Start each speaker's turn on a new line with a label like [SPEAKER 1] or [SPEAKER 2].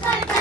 [SPEAKER 1] Bye.